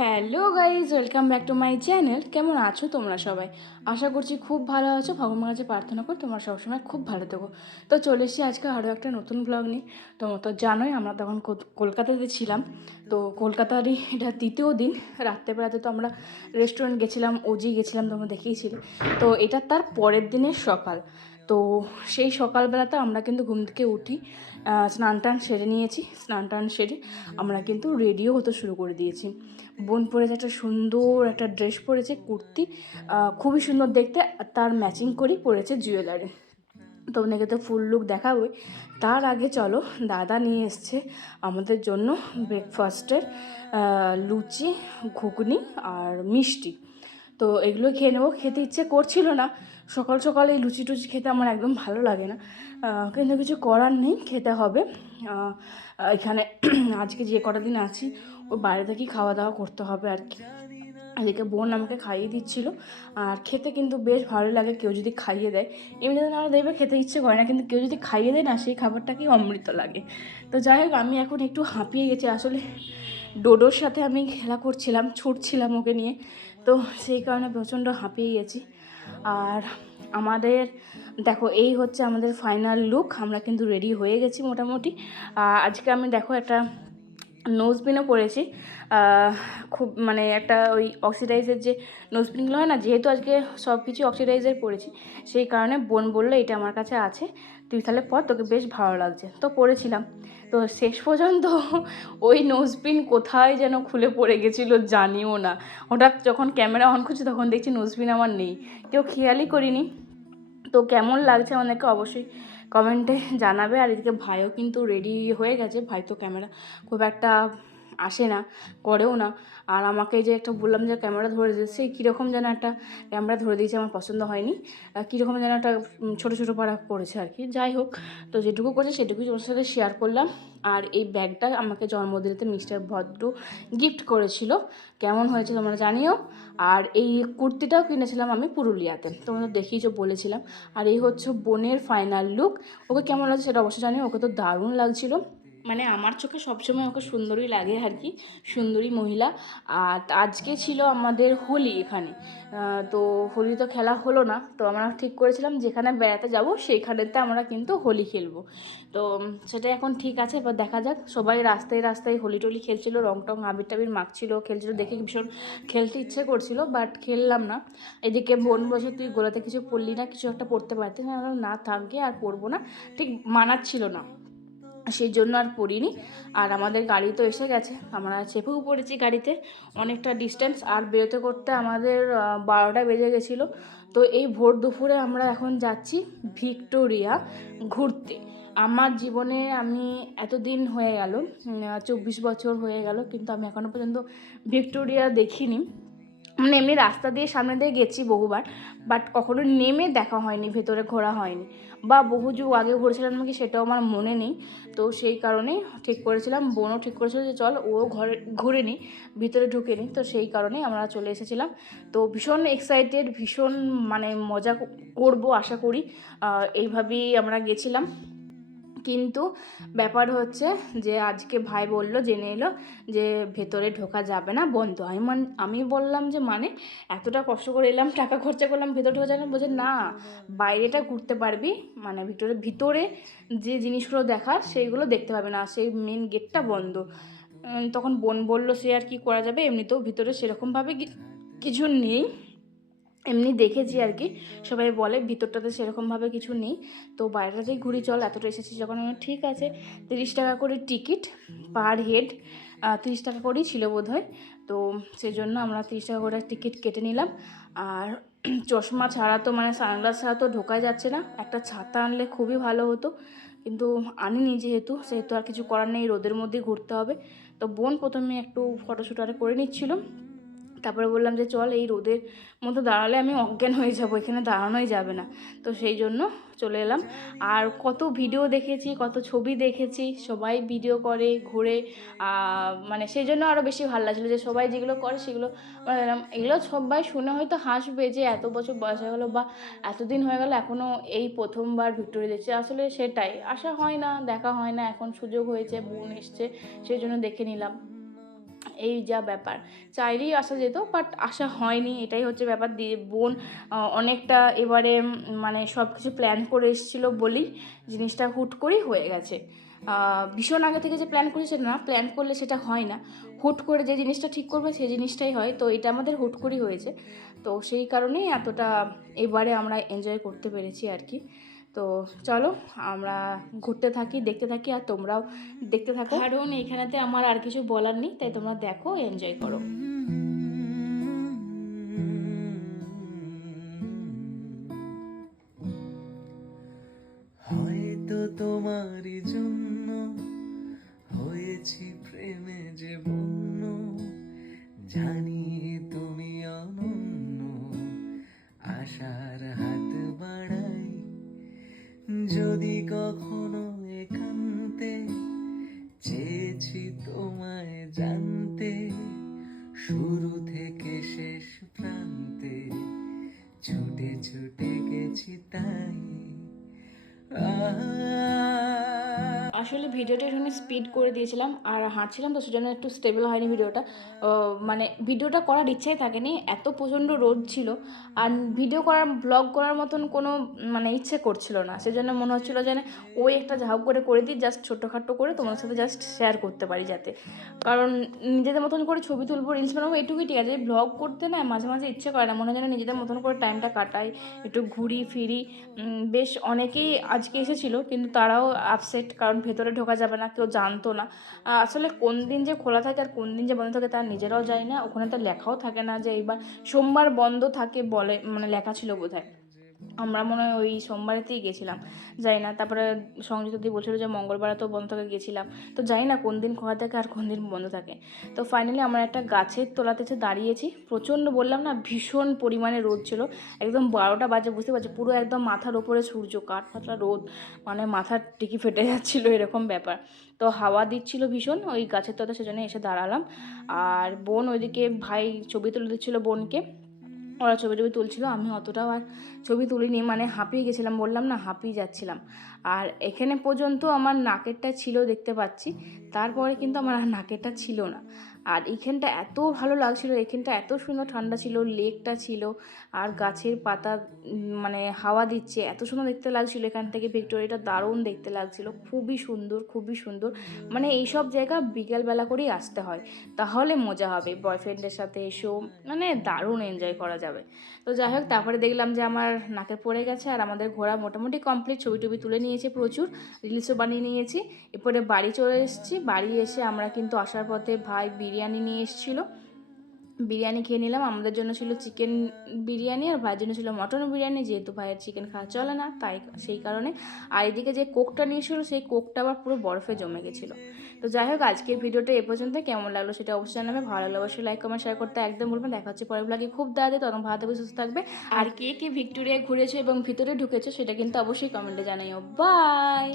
Hello guys, welcome back to my channel. কেমন আছো তোমরা সবাই? আশা করছি খুব ভালো আছো। ভগবানের কাছে প্রার্থনা করি তোমরা সবসময় খুব ভালো থেকো। তো চলে এসেছি আজকে আরও একটা নতুন ব্লগ নিয়ে। তোমরা তো জানোই আমরা তখন কলকাতাতে ছিলাম। তো কলকাতারই এটা তৃতীয় দিন। রাত্রেবেলাতে তো আমরা রেস্টুরেন্ট গেছিলাম, ওজি গেছিলাম, তোমরা দেখেইছিলে। তো এটা তার পরের দিনের সকাল। তো সেই সকালবেলাতে আমরা কিন্তু ঘুম থেকে উঠি, স্নান টান সেরে নিয়েছি। স্নান টান সেরে আমরা কিন্তু রেডিও হতে শুরু করে দিয়েছি। বোন পরেছে একটা সুন্দর একটা ড্রেস পরেছে, কুর্তি, খুবই সুন্দর দেখতে। তার ম্যাচিং করেই পরেছে জুয়েলারি। তো ওনাকে তো ফুল লুক দেখাবোই। তার আগে চলো, দাদা নিয়ে এসছে আমাদের জন্য ব্রেকফাস্টের লুচি, ঘুগনি আর মিষ্টি। তো এগুলো খেয়ে নেবো। খেতে ইচ্ছে করছিল না, সকাল সকালে লুচি টুচি খেতে আমার একদম ভালো লাগে না, কিন্তু কিছু করার নেই, খেতে হবে। এখানে আজকে যে কটা দিন আছি ওই বাইরে থেকেই খাওয়া দাওয়া করতে হবে আর কি। এদিকে বোন আমাকে খাইয়ে দিচ্ছিল, আর খেতে কিন্তু বেশ ভালো লাগে কেউ যদি খাইয়ে দেয়। এমনিতে না দেখবে খেতে ইচ্ছে করে না, কিন্তু কেউ যদি খাইয়ে দেয় না, সেই খাবারটাকেই অমৃত লাগে। তো যাই হোক, আমি এখন একটু হাঁপিয়ে গেছি আসলে। ডোডোর সাথে আমি খেলা করছিলাম, ছুটছিলাম ওকে নিয়ে, তো সেই কারণে প্রচণ্ড হাঁপিয়ে গেছি। আর আমাদের দেখো, এই হচ্ছে আমাদের ফাইনাল লুক। আমরা কিন্তু রেডি হয়ে গেছি মোটামুটি। আজকে আমি দেখো একটা নোজপিনও পরেছি, খুব মানে একটা ওই অক্সিডাইজের যে নোজপিনগুলো হয় না, যেহেতু আজকে সব কিছু অক্সিডাইজের পরেছি, সেই কারণে বোন বললো এটা আমার কাছে আছে, তুই তাহলে পর, তোকে বেশ ভালো লাগছে। তো পরেছিলাম। তো শেষ পর্যন্ত ওই নোজপিন কোথায় যেন খুলে পড়ে গেছিলো, জানিও না। হঠাৎ যখন ক্যামেরা অন করছি তখন দেখছি নোজপিন আমার নেই, কেউ খেয়ালই করিনি। তো কেমন লাগছে আমাদেরকে অবশ্যই কমেন্টে জানাবে। আর এদিকে ভাইও কিন্তু রেডি হয়ে গেছে। ভাই তো ক্যামেরা খুব একটা আসে না, করেও না। আর আমাকে যে একটা বললাম যে ক্যামেরা ধরে দিয়েছে, সেই কীরকম যেন একটা ক্যামেরা ধরে দিয়েছে, আমার পছন্দ হয়নি। কীরকম যেন একটা ছোটো ছোটো পাড়া করেছে আর কি। যাই হোক, তো যেটুকু করেছে সেটুকুই তোমার সাথে শেয়ার করলাম। আর এই ব্যাগটা আমাকে জন্মদিনেতে মিস্টার ভদ্র গিফট করেছিল। কেমন হয়েছে তোমরা জানিও। আর এই কুর্তিটাও কিনেছিলাম আমি পুরুলিয়াতে, তোমাদের দেখিয়েছো বলেছিলাম। আর এই হচ্ছে বোনের ফাইনাল লুক। ওকে কেমন লাগছে সেটা অবশ্যই জানিও। ওকে তো দারুণ লাগছিলো, মানে আমার চোখে সবসময় ওকে সুন্দরই লাগে আর কি, সুন্দরী মহিলা। আর আজকে ছিল আমাদের হোলি এখানে। তো হোলি তো খেলা হলো না, তো আমরা ঠিক করেছিলাম যেখানে বেড়াতে যাব সেইখানেতে আমরা কিন্তু হোলি খেলবো। তো সেটা এখন ঠিক আছে, এবার দেখা যাক। সবাই রাস্তায় রাস্তায় হোলি টোলি খেলছিলো, রং টং আবির টাবির মাখছিল, খেলছিলো, দেখে ভীষণ খেলতে ইচ্ছে করছিল, বাট খেললাম না। এদিকে বোন বসে, তুই গোলাতে কিছু পরলি না, কিছু একটা পরতে পারতিস না। না থাকবে, আর পরবো না, ঠিক মানাচ্ছিল না, সেই জন্য আর পড়িনি। আর আমাদের গাড়ি তো এসে গেছে, আমরা চেপেও পড়েছি গাড়িতে। অনেকটা ডিস্টেন্স, আর বেরোতে করতে আমাদের 12টা বেজে গেছিলো। তো এই ভোর দুপুরে আমরা এখন যাচ্ছি ভিক্টোরিয়া ঘুরতে। আমার জীবনে আমি এতদিন হয়ে গেল, 24 বছর হয়ে গেল, কিন্তু আমি এখনও পর্যন্ত ভিক্টোরিয়া দেখিনি। মানে এমনি রাস্তা দিয়ে সামনে দিয়ে গেছি বহুবার, বাট কখনো নেমে দেখা হয়নি, ভেতরে ঘোরা হয়নি, বা বহু যুগ আগে ঘুরেছিলাম নাকি সেটাও আমার মনে নেই। তো সেই কারণেই ঠিক করেছিলাম, বোনও ঠিক করেছিল যে চল ও ঘরে ঘুরে নিই, ভিতরে ঢুকে নিই। তো সেই কারণেই আমরা চলে এসেছিলাম। তো ভীষণ এক্সাইটেড, ভীষণ মানে মজা করবো আশা করি। এইভাবেই আমরা গেছিলাম। কিন্তু ব্যাপার হচ্ছে যে আজকে ভাই বললো, জেনে এলো যে ভেতরে ঢোকা যাবে না, বন্ধ। আমি বললাম যে মানে এতটা কষ্ট করে এলাম, টাকা খরচা করলাম, ভেতরে ঢোকা যাবে না? বলছে না, বাইরেটা ঘুরতে পারবি, মানে ভিতরে যে জিনিসগুলো দেখার সেইগুলো দেখতে পাবে না, সেই মেন গেটটা বন্ধ। তখন বোন বললো সে আর কি করা যাবে, এমনিতেও ভিতরে সেরকমভাবে কিছু নেই, এমনি দেখেছি আর কি, সবাই বলে ভিতরটাতে সেরকমভাবে কিছু নেই। তো বাইরেটাতেই ঘুরি চল, এতটা এসেছি যখন। আমি ঠিক আছে, 30 টাকা করে টিকিট পার হেড, 30 টাকা করেই ছিল বোধ হয়। তো সেই জন্য আমরা 30 টাকা করে টিকিট কেটে নিলাম। আর চশমা ছাড়া তো, মানে সানগ্লাস ছাড়া তো ঢোকাই যাচ্ছে না। একটা ছাতা আনলে খুবই ভালো হতো, কিন্তু আনিনি, যেহেতু সেহেতু আর কিছু করার নেই, রোদের মধ্যেই ঘুরতে হবে। তো বোন প্রথমে একটু ফটোশ্যুট আরে করে নিচ্ছিল, তারপরে বললাম যে চল, এই রোদের মধ্যে দাঁড়ালে আমি অজ্ঞান হয়ে যাব, এখানে দাঁড়ানোই যাবে না। তো সেই জন্য চলে এলাম। আর কত ভিডিও দেখেছি, কত ছবি দেখেছি, সবাই ভিডিও করে ঘুরে, মানে সেই জন্য আরও বেশি ভালো লাগছিলো যে সবাই যেগুলো করে সেগুলো এগুলো সবাই শুনে হয়তো হাসবে যে এত বছর বয়স হয়ে গেলো বা এতদিন হয়ে গেলো এখনও এই প্রথমবার ভিক্টোরিয়া দেখছি। আসলে সেটাই, আসা হয় না, দেখা হয় না, এখন সুযোগ হয়েছে, বোন এসছে, সেই জন্য দেখে নিলাম। এই যা ব্যাপার, চাইলেই আসা যেত বাট আসা হয়নি, এটাই হচ্ছে ব্যাপার। দিয়ে বোন অনেকটা এবারে মানে সব কিছু প্ল্যান করে এসেছিলো বলেই জিনিসটা হুট করেই হয়ে গেছে। ভীষণ আগে থেকে যে প্ল্যান করেছে না, প্ল্যান করলে সেটা হয় না, হুট করে যে জিনিসটা ঠিক করবে সেই জিনিসটাই হয়। তো এটা আমাদের হুট করেই হয়েছে, তো সেই কারণেই এতটা এবারে আমরা এনজয় করতে পেরেছি আর কি। তো চলো আমরা ঘুরতে থাকি, দেখতে থাকি, আর তোমরাও দেখতে থাকো, কারণ এখানেতে আমার আর কিছু বলার নেই, তাই তোমরা দেখো, এনজয় করো। হয়তো তোমারই জন্য হয়েছি প্রেমে যে বন্য, জানি তুমি অনন্য, আশার হাত বাড়াই যদি কখনো একান্তে চেয়েছি তোমায় জানতে, শুরু থেকে শেষ প্রান্তে ছুটে ছুটে গেছি তাই। আসলে ভিডিওটা একটুখানি স্পিড করে দিয়েছিলাম আর হাঁটছিলাম, তো সেজন্য একটু স্টেবল হয়নি ভিডিওটা। মানে ভিডিওটা করার ইচ্ছাই থাকেনি, এত প্রচণ্ড রোদ ছিল, আর ভিডিও করার ব্লগ করার মতন কোনো মানে ইচ্ছে করছিল না। সেজন্য মনে হচ্ছিলো যেন ওই একটা ঝাউ করে দিই, জাস্ট ছোট্টখাট্টো করে তোমার সাথে জাস্ট শেয়ার করতে পারি যাতে, কারণ নিজেদের মতন করে ছবি তুলবো, রিলস বানাবো, এটুকুই ঠিক আছে। ব্লগ করতে না মাঝে মাঝে ইচ্ছে করে না, মনে হয় যেন নিজেদের মতন করে টাইমটা কাটাই, একটু ঘুরি ফিরি। বেশ অনেকেই আজকে এসেছিলো, কিন্তু তারাও আপসেট, কারণ ভেতরে ঢোকা যাবে না, কেউ জানতো না। আসলে কোন দিন যে খোলা থাকে আর কোন দিন যে বন্ধ থাকে তার নিজেরাও জানি না, ওখানে তো লেখাও থাকে না যে এইবার সোমবার বন্ধ থাকে বলে, মানে লেখা ছিল বোধহয়। আমরা মনে হয় ওই সোমবারেতেই গেছিলাম, যাই না। তারপরে সংযুক্ত দিয়ে বলছিল যে মঙ্গলবার তো বন্ধ থাকে, গেছিলাম। তো যাই না কোন দিন খোলা থাকে আর কোন দিন বন্ধ থাকে। তো ফাইনালি আমরা একটা গাছের তলাতে এসে দাঁড়িয়েছি, প্রচণ্ড বললাম না ভীষণ পরিমাণে রোদ ছিল, একদম 12টা বাজে, বুঝতে পারছি পুরো একদম মাথার ওপরে সূর্য, কাঠ ফাটলা রোদ, মানে মাথার টিকি ফেটে যাচ্ছিলো এরকম ব্যাপার। তো হাওয়া দিচ্ছিল ভীষণ ওই গাছের তলাতে, সেজন্য এসে দাঁড়ালাম। আর বোন ওইদিকে ভাই ছবি তুলে দিচ্ছিলো বোনকে, ওরা ছবি টবি তুলছিল, আমি অতটাও আর ছবি তুলিনি, মানে হাঁপিয়ে গেছিলাম, বললাম না হাঁপিয়ে যাচ্ছিলাম। আর এখানে পর্যন্ত আমার নাকেরটা ছিল দেখতে পাচ্ছি, তারপরে কিন্তু আমার আর নাকেরটা ছিল না। আর এইখানটা এত ভালো লাগছিল, এখানটা এত সুন্দর ঠান্ডা ছিল, লেকটা ছিল, আর গাছের পাতা মানে হাওয়া দিচ্ছে, এত সুন্দর দেখতে লাগছিল। এখান থেকে ভিক্টোরিয়াটা দারুণ দেখতে লাগছিল, খুবই সুন্দর খুবই সুন্দর। মানে এইসব জায়গা বিকেলবেলা করেই আসতে হয়, তাহলে মজা হবে, বয়ফ্রেন্ডের সাথে এসেও মানে দারুণ এনজয় করা যাবে। তো যাই হোক, তারপরে দেখলাম যে আমার নাকে পড়ে গেছে, আর আমাদের ঘোরা মোটামুটি কমপ্লিট, ছবি টবি তুলে নিয়েছে প্রচুর, রিলসও বানিয়ে নিয়েছি। এরপরে বাড়ি চলে এসেছি, বাড়ি এসে আমরা কিন্তু আসার পথে ভাই বিরিয়ানি নিয়ে এসেছিলো, বিরিয়ানি খেয়ে নিলাম। আমাদের জন্য ছিল চিকেন বিরিয়ানি, আর ভাইয়ের জন্য ছিল মটন বিরিয়ানি, যেহেতু ভাইয়ের চিকেন খাওয়া চলে না তাই সেই কারণে। আর এদিকে যে কোকটা নিয়েছিল সেই কোকটা আবার পুরো বরফে জমে গেছিলো। তো যাই হোক, আজকের ভিডিওটা এ পর্যন্ত, কেমন লাগলো সেটা অবশ্যই জানাবে, ভালো লাগলে অবশ্যই লাইক কমেন্ট শেয়ার করতে একদম বলবেন। দেখা হচ্ছে পরের ব্লগে খুব তাড়াতাড়ি, তখন ভালো থাকবে সুস্থ থাকবে। আর কে কে ভিক্টোরিয়া ঘুরেছো এবং ভিতরে ঢুকেছো সেটা কিন্তু অবশ্যই কমেন্টে জানাইও। বাই।